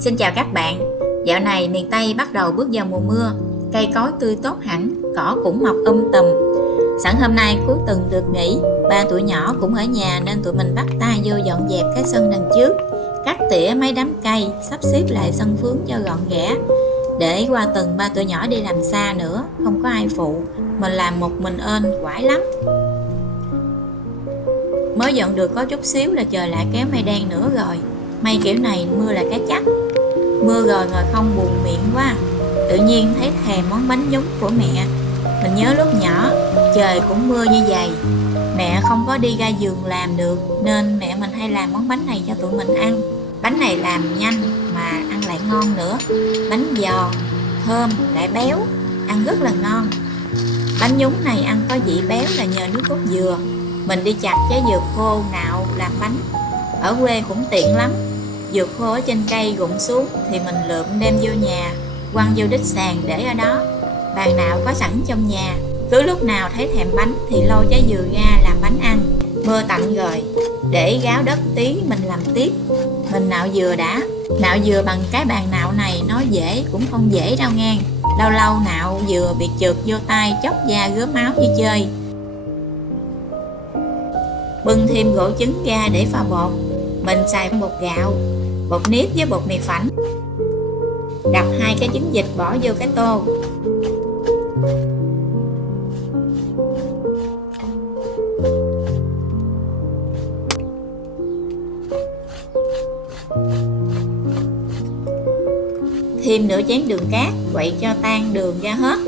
Xin chào các bạn. Dạo này miền Tây bắt đầu bước vào mùa mưa, cây cối tươi tốt hẳn, cỏ cũng mọc tùm. Sẵn hôm nay cuối tuần được nghỉ, ba tụi nhỏ cũng ở nhà nên tụi mình bắt tay vô dọn dẹp cái sân đằng trước, cắt tỉa mấy đám cây, sắp xếp lại sân phướng cho gọn ghẽ. Để qua tuần ba tụi nhỏ đi làm xa nữa, không có ai phụ, mình làm một mình ên quải lắm. Mới dọn được có chút xíu là trời lại kéo mây đen nữa rồi. Mây kiểu này mưa là cái chắc. Mưa rồi ngồi không buồn miệng quá. Tự nhiên thấy thèm món bánh nhúng của mẹ. Mình nhớ lúc nhỏ trời cũng mưa như vậy, mẹ không có đi ra vườn làm được nên mẹ mình hay làm món bánh này cho tụi mình ăn. Bánh này làm nhanh mà ăn lại ngon nữa. Bánh giòn, thơm lại béo, ăn rất là ngon. Bánh nhúng này ăn có vị béo là nhờ nước cốt dừa. Mình đi chặt trái dừa khô nạo làm bánh. Ở quê cũng tiện lắm. Dừa khô ở trên cây rụng xuống thì mình lượm đem vô nhà, quăng vô đít sàn để ở đó. Bàn nào có sẵn trong nhà, cứ lúc nào thấy thèm bánh thì lôi trái dừa ra làm bánh ăn. Mưa tạnh rồi, để gáo đất tí mình làm tiếp. Mình nạo dừa đã. Nạo dừa bằng cái bàn nạo này nói dễ cũng không dễ đâu ngang. Lâu lâu nạo dừa bị trượt vô tay, chóc da rớm máu như chơi. Bưng thêm gỗ trứng ra để pha bột. Mình xài bột gạo, bột nếp với bột mì phẳng. Đập 2 cái trứng vịt bỏ vô cái tô. Thêm nửa chén đường cát, quậy cho tan đường ra hết.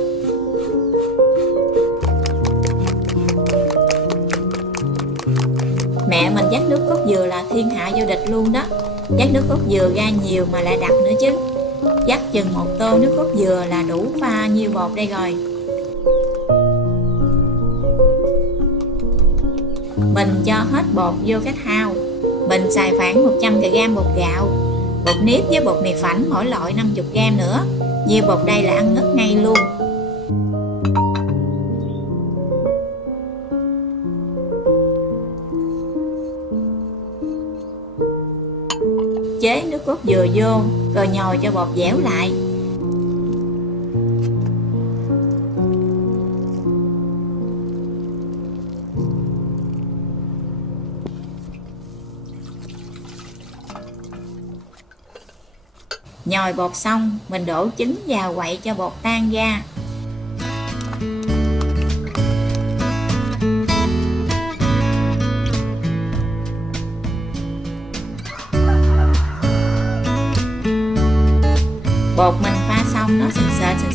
Mẹ mình dắt nước cốt dừa là thiên hạ vô địch luôn đó. Dắt nước cốt dừa ra nhiều mà lại đặc nữa chứ. Dắt chừng 1 tô nước cốt dừa là đủ pha nhiêu bột đây rồi. Mình cho hết bột vô cái thau. Mình xài khoảng 100g bột gạo, bột nếp với bột mì phẳng mỗi loại 50g nữa. Nhiêu bột đây là ăn ngất ngay luôn. Chế nước cốt dừa vô rồi nhồi cho bột dẻo lại. Nhồi bột xong, mình đổ trứng vào quậy cho bột tan ra. Bột mình pha xong nó sền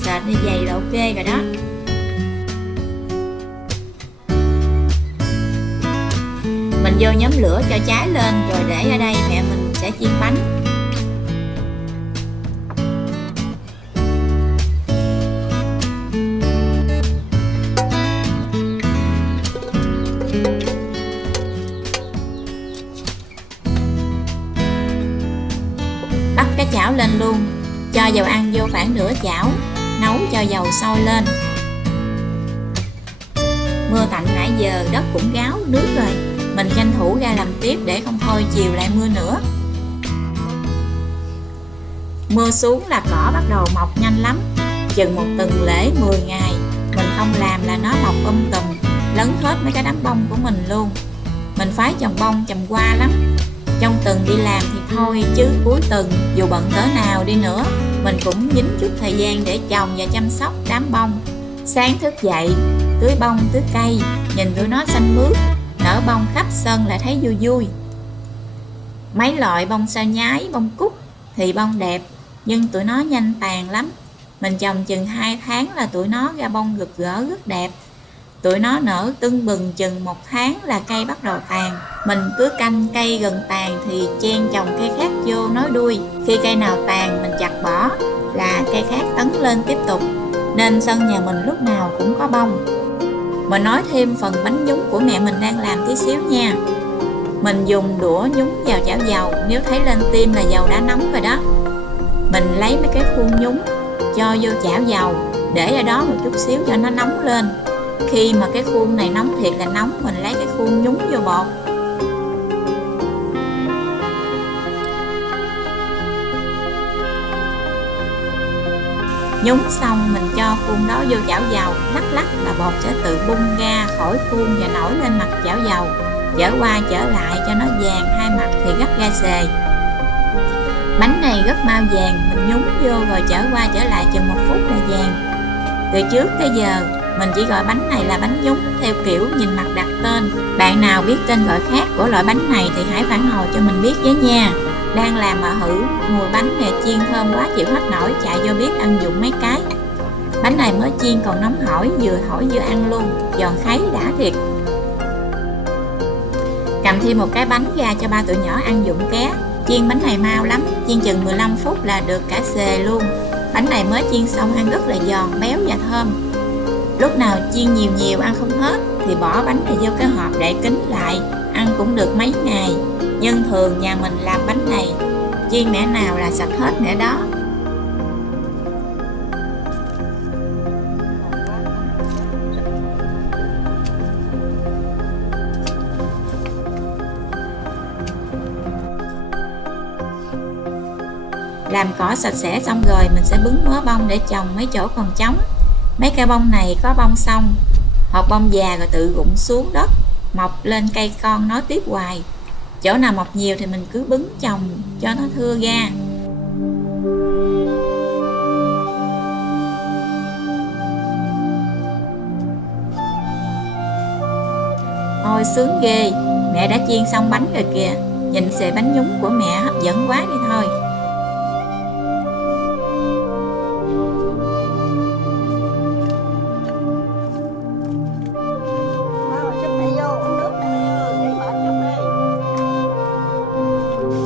sệt như vậy là ok rồi đó. Mình vô nhóm lửa cho cháy lên rồi để ở đây mẹ mình sẽ chiên bánh. Bắt cái chảo lên luôn. Cho dầu ăn vô khoảng nửa chảo, nấu cho dầu sôi lên. Mưa tạnh nãy giờ đất cũng ráo nước rồi. Mình tranh thủ ra làm tiếp để không thôi chiều lại mưa nữa. Mưa xuống là cỏ bắt đầu mọc nhanh lắm. Chừng 1 tuần lễ 10 ngày mình không làm là nó mọc tùm, lấn hết mấy cái đám bông của mình luôn. Mình phái trồng bông trồng hoa lắm. Trong tuần đi làm thì thôi chứ cuối tuần dù bận cỡ nào đi nữa mình cũng dính chút thời gian để trồng và chăm sóc đám bông. Sáng thức dậy tưới bông tưới cây, nhìn tụi nó xanh mướt nở bông khắp sân lại thấy vui vui. Mấy loại bông sao nhái, bông cúc thì bông đẹp nhưng tụi nó nhanh tàn lắm. Mình trồng chừng 2 tháng là tụi nó ra bông rực rỡ rất đẹp. Tụi nó nở tưng bừng chừng 1 tháng là cây bắt đầu tàn. Mình cứ canh cây gần tàn thì chen trồng cây khác vô nối đuôi. Khi cây nào tàn mình chặt bỏ là cây khác tấn lên tiếp tục. Nên sân nhà mình lúc nào cũng có bông. Mình nói thêm phần bánh nhúng của mẹ mình đang làm tí xíu nha. Mình dùng đũa nhúng vào chảo dầu. Nếu thấy lên tim là dầu đã nóng rồi đó. Mình lấy mấy cái khuôn nhúng cho vô chảo dầu, để ở đó một chút xíu cho nó nóng lên. Khi mà cái khuôn này nóng thiệt là nóng, mình lấy cái khuôn nhúng vô bột. Nhúng xong mình cho khuôn đó vô chảo dầu, lắc lắc là bột sẽ tự bung ra khỏi khuôn và nổi lên mặt chảo dầu. Chở qua chở lại cho nó vàng hai mặt thì gấp ra xề. Bánh này rất mau vàng, mình nhúng vô rồi chở qua chở lại chừng 1 phút là vàng. Từ trước tới giờ mình chỉ gọi bánh này là bánh nhúng theo kiểu nhìn mặt đặt tên. Bạn nào biết tên gọi khác của loại bánh này thì hãy phản hồi cho mình biết với nha. Đang làm mà hử, mùi bánh nè chiên thơm quá chịu hết nổi, chạy vô bếp ăn dụng mấy cái. Bánh này mới chiên còn nóng hổi vừa ăn luôn, giòn kháy đã thiệt. Cầm thêm một cái bánh ra cho ba tụi nhỏ ăn dụng ké. Chiên bánh này mau lắm, chiên chừng 15 phút là được cả xề luôn. Bánh này mới chiên xong ăn rất là giòn, béo và thơm. Lúc nào chiên nhiều ăn không hết thì bỏ bánh này vô cái hộp để kín lại, ăn cũng được mấy ngày. Nhưng thường nhà mình làm bánh này chiên mẻ nào là sạch hết mẻ đó. Làm cỏ sạch sẽ xong rồi mình sẽ bứng mớ bông để trồng mấy chỗ còn trống. Mấy cây bông này có bông xong, hột bông già rồi tự rụng xuống đất, mọc lên cây con nối tiếp hoài. Chỗ nào mọc nhiều thì mình cứ bứng trồng cho nó thưa ra. Ôi sướng ghê, mẹ đã chiên xong bánh rồi kìa. Nhìn xề bánh nhúng của mẹ hấp dẫn quá đi thôi.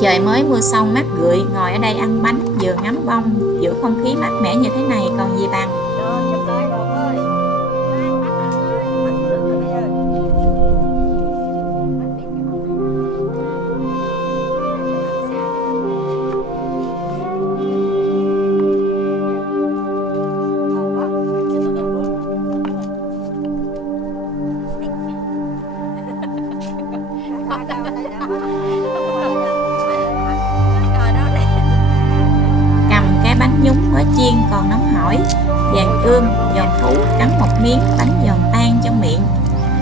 Trời mới mưa xong mát rượi, ngồi ở đây ăn bánh vừa ngắm bông, giữa không khí mát mẻ như thế này còn gì bằng. Bánh nhúng mới chiên còn nóng hổi, vàng ươm, giòn thú, cắn một miếng bánh giòn tan trong miệng.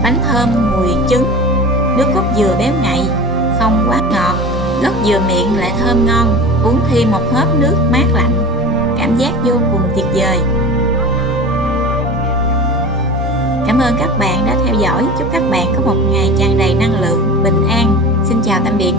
Bánh thơm mùi trứng, nước cốt dừa béo ngậy, không quá ngọt, rất vừa miệng lại thơm ngon. Uống thêm một hớp nước mát lạnh, cảm giác vô cùng tuyệt vời. Cảm ơn các bạn đã theo dõi, chúc các bạn có một ngày tràn đầy năng lượng, bình an. Xin chào tạm biệt.